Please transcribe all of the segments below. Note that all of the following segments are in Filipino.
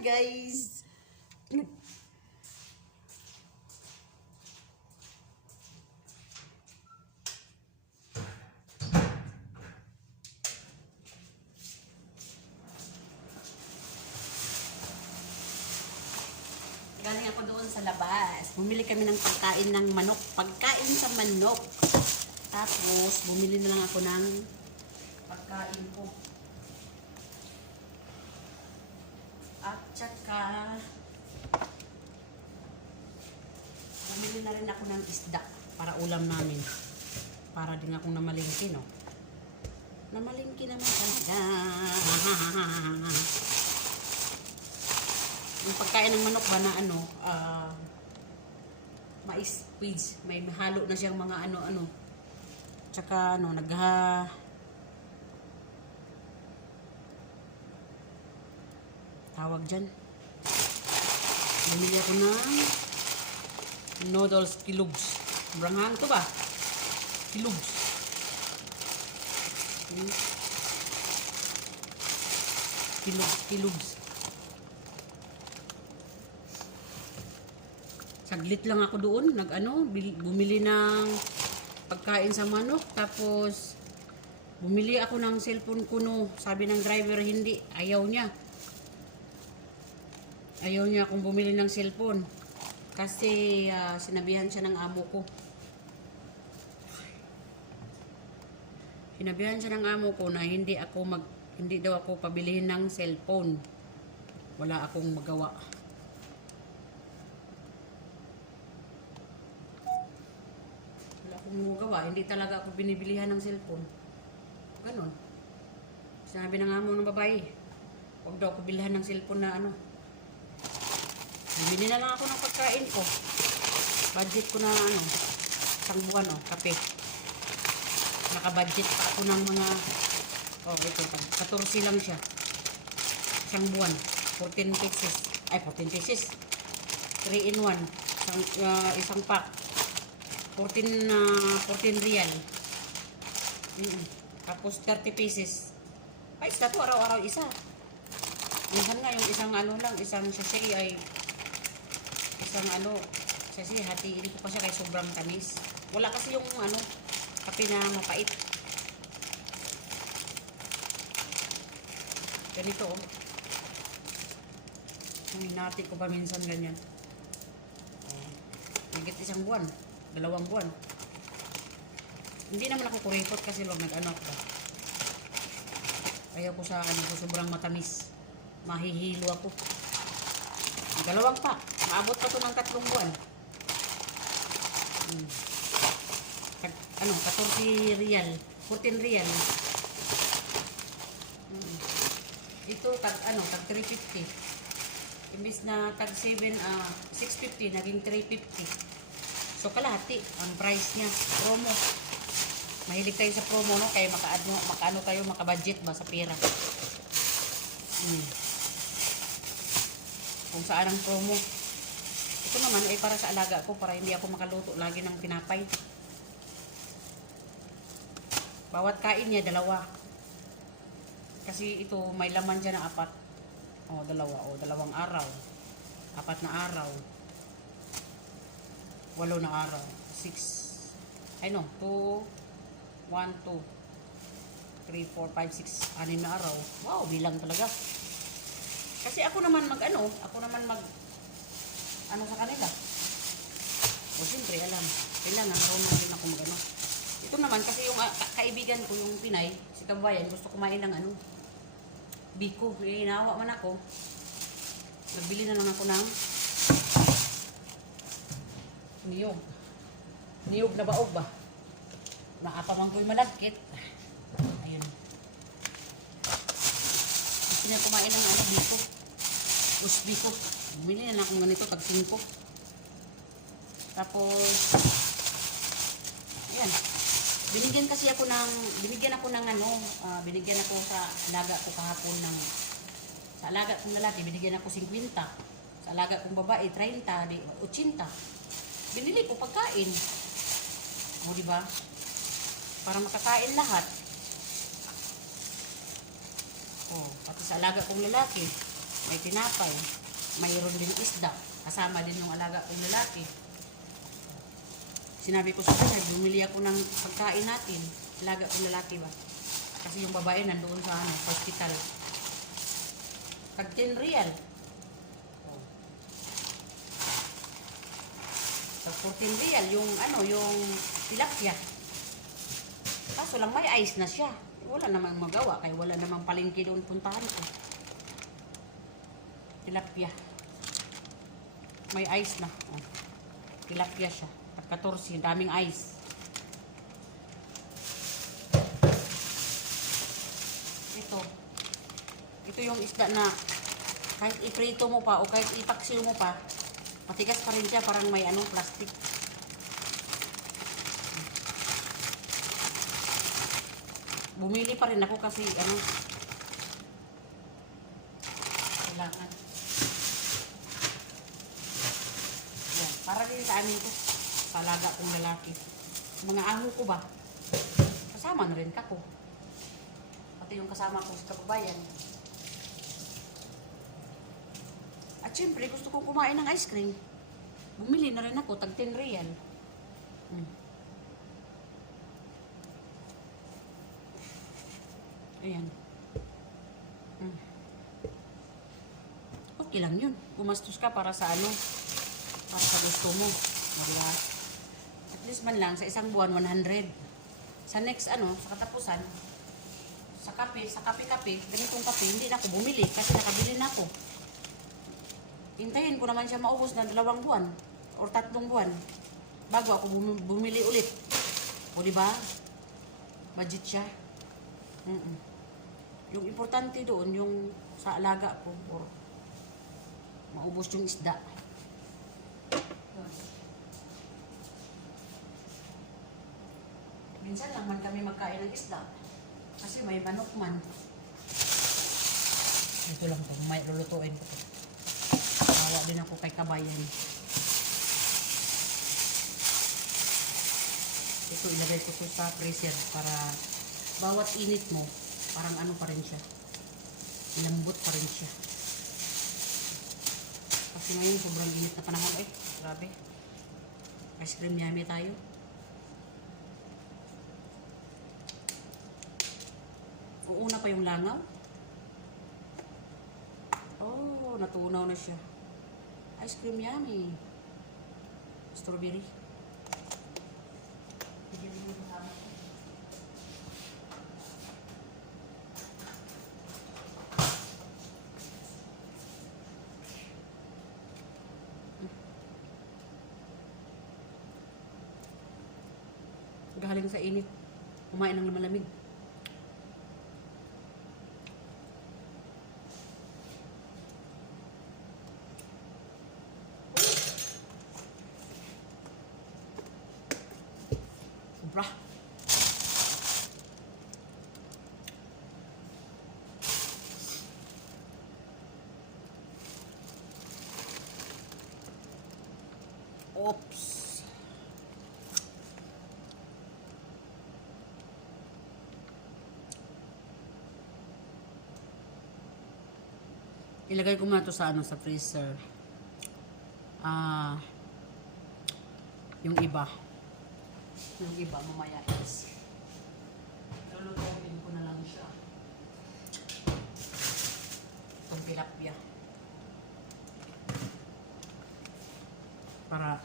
guys! Galing ako doon sa labas. Bumili kami ng pagkain ng manok. Pagkain sa manok. Tapos, bumili na lang ako ng pagkain ko. At saka, bumili na rin ako ng isda para ulam namin. Para din akong namalingki, no? Namalingki naman talaga. Yung pagkain ng manok ba na ano, ah, mais feeds, may halo na siyang mga ano-ano. Tsaka ano, nagha tawag dyan. Bumili ako ng noodles kilugs. Branghang to ba? Kilugs. Kilugs, kilugs. Saglit lang ako doon, nag-ano, bumili ng pagkain sa manok, tapos bumili ako ng cellphone ko no. Sabi ng driver hindi, ayaw niya. Ayaw niya akong bumili ng cellphone. Kasi ah, sinabihan siya ng amo ko. Sinabihan siya ng amo ko na hindi ako mag hindi daw ako pabilihin ng cellphone. Wala akong magawa. Wala akong magawa. Hindi talaga ako binibilihan ng cellphone. Ganon. Sinabi ng amo ng babae, huwag daw ako bilhan ng cellphone na ano. Bibili na lang ako ng pagkain ko. Budget ko na ano, isang buwan o, kape. Naka-budget pa ako ng mga, oh ito, 14 lang siya. Isang buwan, 14 pieces. Ay, 14 pieces. 3 in 1. Isang, ah, isang pack. 14 na 14 real. Mm Tapos 30 pieces. Ay, isa to araw-araw isa. Minsan nga yung isang ano lang, isang sachet ay isang ano, kasi hatiin ko pa siya sobrang tamis. Wala kasi yung ano, kape na mapait. Ganito oh. Hinati ko pa minsan ganyan. Oh. Higit isang buwan, dalawang buwan. Hindi naman ako kuripot kasi lang nag-ano ako. Ayaw ko sa ano sobrang matamis. Mahihilo ako. Dalawang pa. Maabot pa to ng tatlong buwan. Hmm. Tag, ano, 14 real. 14 real. Hmm. Ito, tag, ano, tag 350. Imbis na tag 7, ah, 650, naging 350. So, kalahati ang price niya. Promo. Mahilig tayo sa promo, no? Kaya makaano, makaano tayo, makabudget ba sa pera. Hmm kung saan ang promo. Ito naman ay para sa alaga ko para hindi ako makaluto lagi ng tinapay. Bawat kain niya dalawa. Kasi ito may laman dyan ng apat. O dalawa o dalawang araw. Apat na araw. Walo na araw. Six. Ay no, two. One, two. Three, four, five, six. Anim na araw. Wow, bilang talaga. Kasi ako naman mag ano, ako naman mag ano sa kanila. O siyempre, alam, kailangan marunong din ako mag ano. Ito naman, kasi yung ka- kaibigan ko, yung Pinay, si Kabayan, gusto kumain ng ano, biko. Eh, inawa man ako. Nagbili na lang ako ng niyog. Niyog na baog ba? Naapaman ko yung malagkit. Ayun. Niya kumain ng ano, biko. Us biko. Bumili na lang akong ganito, tag 5. Tapos, ayan. Binigyan kasi ako ng, binigyan ako ng ano, ah, binigyan ako sa alaga ko kahapon ng, sa alaga kong lalaki, binigyan ako 50. Sa alaga kong babae, 30, di, 80. Binili ko pagkain. O, di ba? Para makakain lahat. Oh, pati sa alaga kong lalaki. may tinapay, mayroon din isda, kasama din yung alaga kong lalaki. Sinabi ko sa kanya, bumili ako ng pagkain natin, alaga kong lalaki ba? Kasi yung babae nandoon sa ano, hospital. Tag 10 real. Tag 14 real, yung ano, yung tilapia. Kaso lang may ice na siya. Wala namang magawa, kaya wala namang palengke doon puntahan ko. Tilapia. May ice na. Oh. Tilapia siya. At 14, daming ice. Ito. Ito yung isda na kahit iprito mo pa o kahit ipaksiw mo pa, matigas pa rin siya parang may anong plastic. Bumili pa rin ako kasi ano kailangan. Yan, para din sa amin ko. Palaga kong lalaki. Mga amo ko ba? Kasama na rin kako. Pati yung kasama ko sa kababayan. At syempre, gusto kong kumain ng ice cream. Bumili na rin ako, tag 10 real. Hmm. Ayan. Okay lang yun. Gumastos ka para sa ano, para sa gusto mo. Diba? At least man lang, sa isang buwan, 100. Sa next, ano, sa katapusan, sa kape, sa kape-kape, ganitong kape, hindi na ako bumili kasi nakabili na ako. Hintayin ko naman siya maubos na dalawang buwan or tatlong buwan bago ako bum- bumili ulit. O di ba? Budget siya. Mm-mm. Yung importante doon, yung sa alaga ko or maubos yung isda. Minsan lang man kami magkain ng isda. Kasi may manok man. Ito lang to, may lulutuin ko. Awa din ako kay kabayan. Ito ilagay ko to sa freezer para bawat init mo, parang ano pa rin siya. Lambot pa rin siya. Kasi ngayon sobrang init na panahon eh. Grabe. Ice cream yummy tayo. Uuna pa yung langaw. Oh, natunaw na siya. Ice cream yummy. Strawberry. Bigyan mo yung kasama ko. Galing sa init. Kumain ng malamig. Sobra. Oops. Ilagay ko muna to sa ano sa freezer. Ah, yung iba. Yung iba mamaya is lulutuin ko na lang siya. Itong tilapia. Para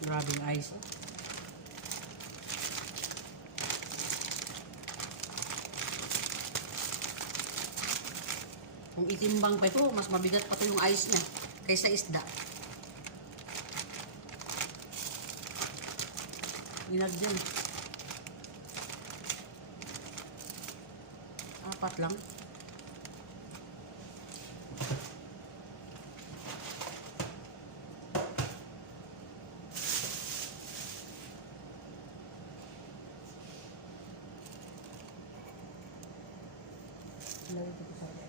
grabing ice. Oh. Kung itimbang pa ito, mas mabigat pa ito yung ice niya kaysa isda. Inag dyan. Apat lang. Lagay ko sa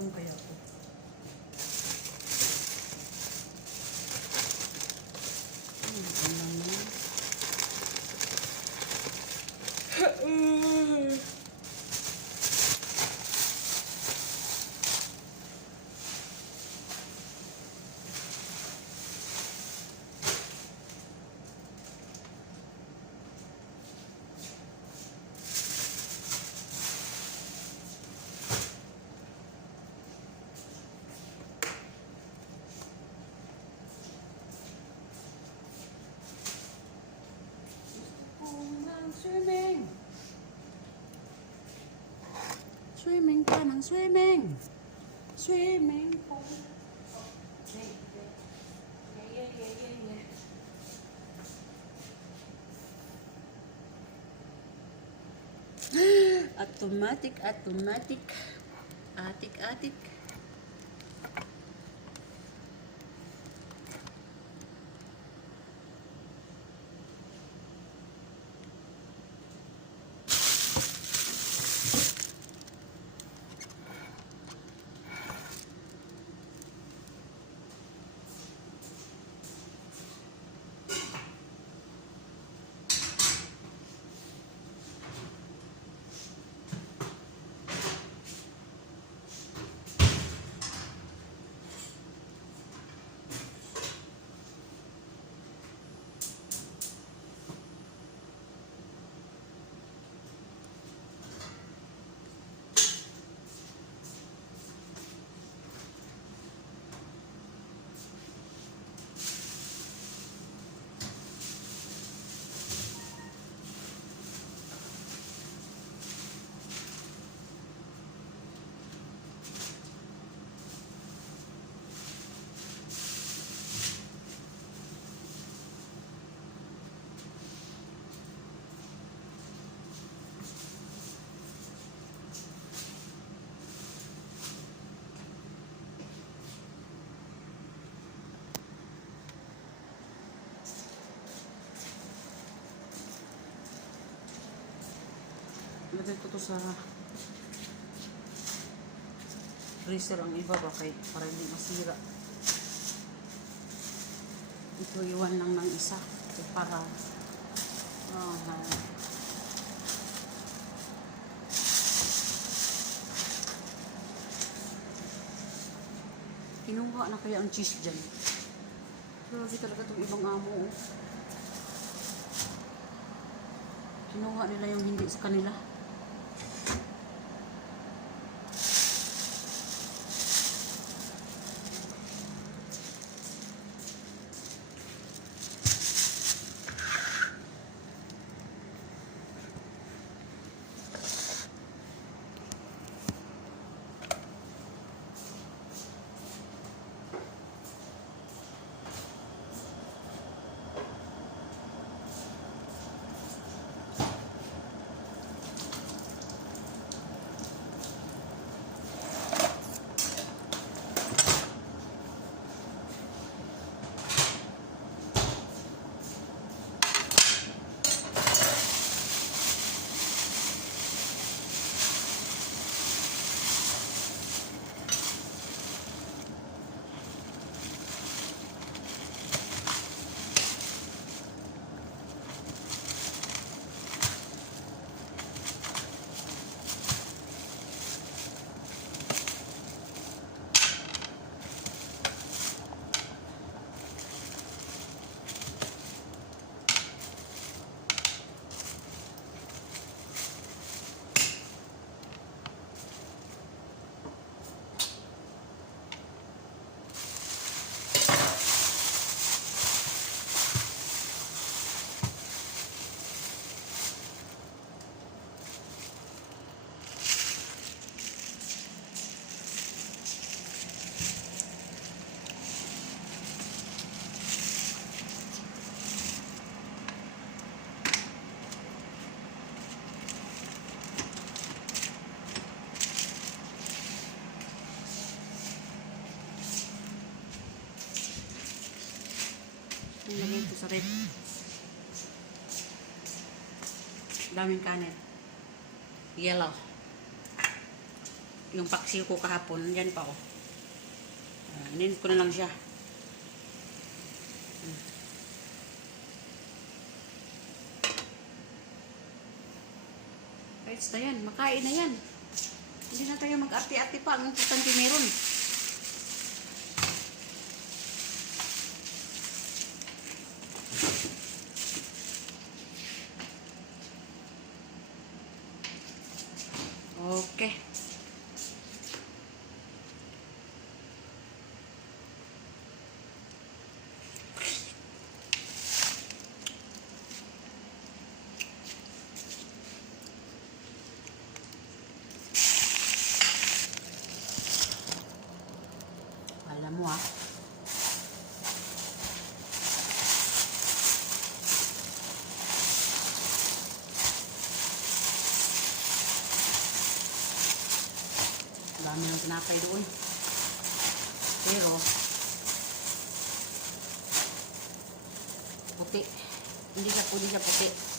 Gutom kaya ako. Hmm, ano na? Swimming! Swimming pa ng swimming! Swimming yeah, yeah, yeah. Automatic, automatic. Atik, atik. Lagay ko to sa freezer ang iba ba kay para hindi masira. Ito iwan lang ng isa kay para ah, Kinuha na kaya ang cheese dyan. Grabe talaga itong ibang amo. Oh. Kinuha nila yung hindi sa kanila. Daming kanin. Yellow. yung paksiw ko kahapon, nandyan pa oh. Uh, Inin ko na lang siya. Hmm. Kahit na yan, makain na yan. Hindi na tayo mag-arte-arte pa. Ang importante meron. Okay. Alam mo ah. Ang dami ng tinapay doon. Pero, puti. Hindi siya, hindi siya puti.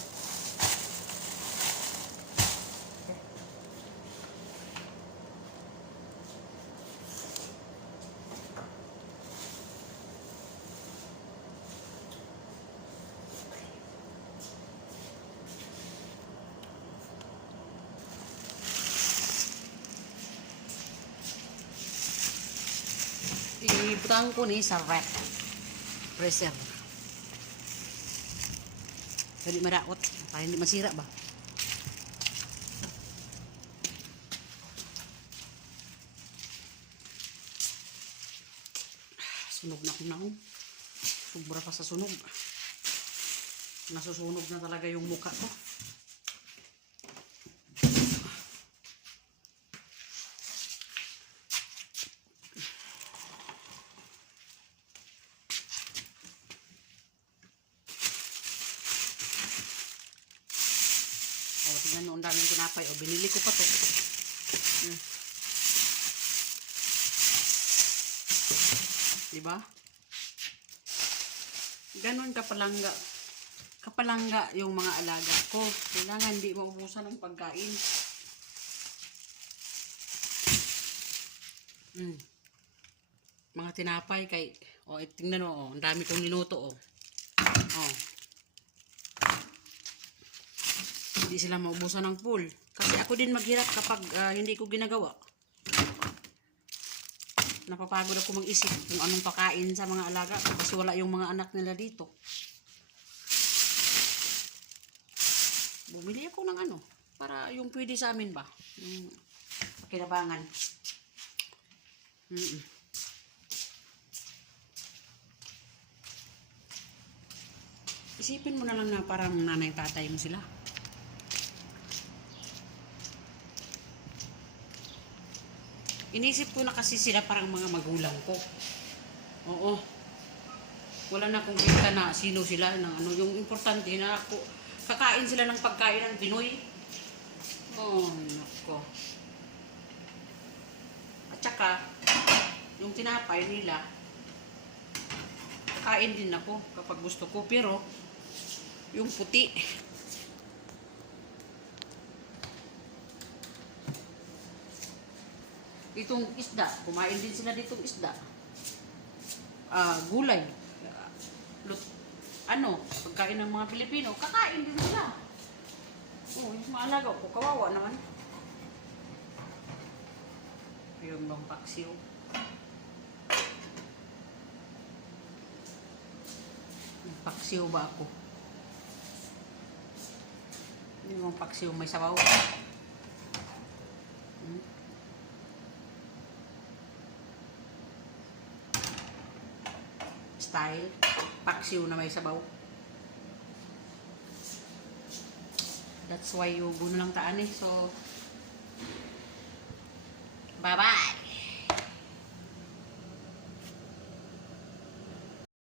Ibutang ko ni sa rep. Freezer. Hindi maraot. Para hindi masira ba? Sunog na ko na ako. Sobra pa sa sunog. Nasusunog na talaga yung mukha ko. Ang daming tinapay. O, binili ko pa to. Hmm. Diba? Ganon kapalangga. Kapalangga yung mga alaga ko. Kailangan hindi maubusan ng pagkain. Mm. Mga tinapay kay... O, eh, tingnan mo, o. Ang dami kong niluto, o. O. hindi sila maubusan ng pool. Kasi ako din maghirap kapag ah, hindi ko ginagawa. Napapagod ako mag-isip kung anong pakain sa mga alaga kasi wala yung mga anak nila dito. Bumili ako ng ano, para yung pwede sa amin ba? Yung kinabangan. Mm Isipin mo na lang na parang nanay tatay mo sila. Inisip ko na kasi sila parang mga magulang ko. Oo. Wala na akong kita na sino sila ng ano. Yung importante na ako, kakain sila ng pagkain ng Pinoy. Oh, nako. At saka, yung tinapay nila, kakain din ako kapag gusto ko. Pero, yung puti, itong isda, kumain din sila ditong isda. Ah, gulay. Lut, ano, pagkain ng mga Pilipino, kakain din sila. Oh, yung mga alaga ko, kawawa naman. Yung bang paksiw. Paksiw ba ako? Yung bang paksiw may sabaw. Hmm? Style. Paksiw na may sabaw. That's why yung guno lang taan eh. So, bye-bye!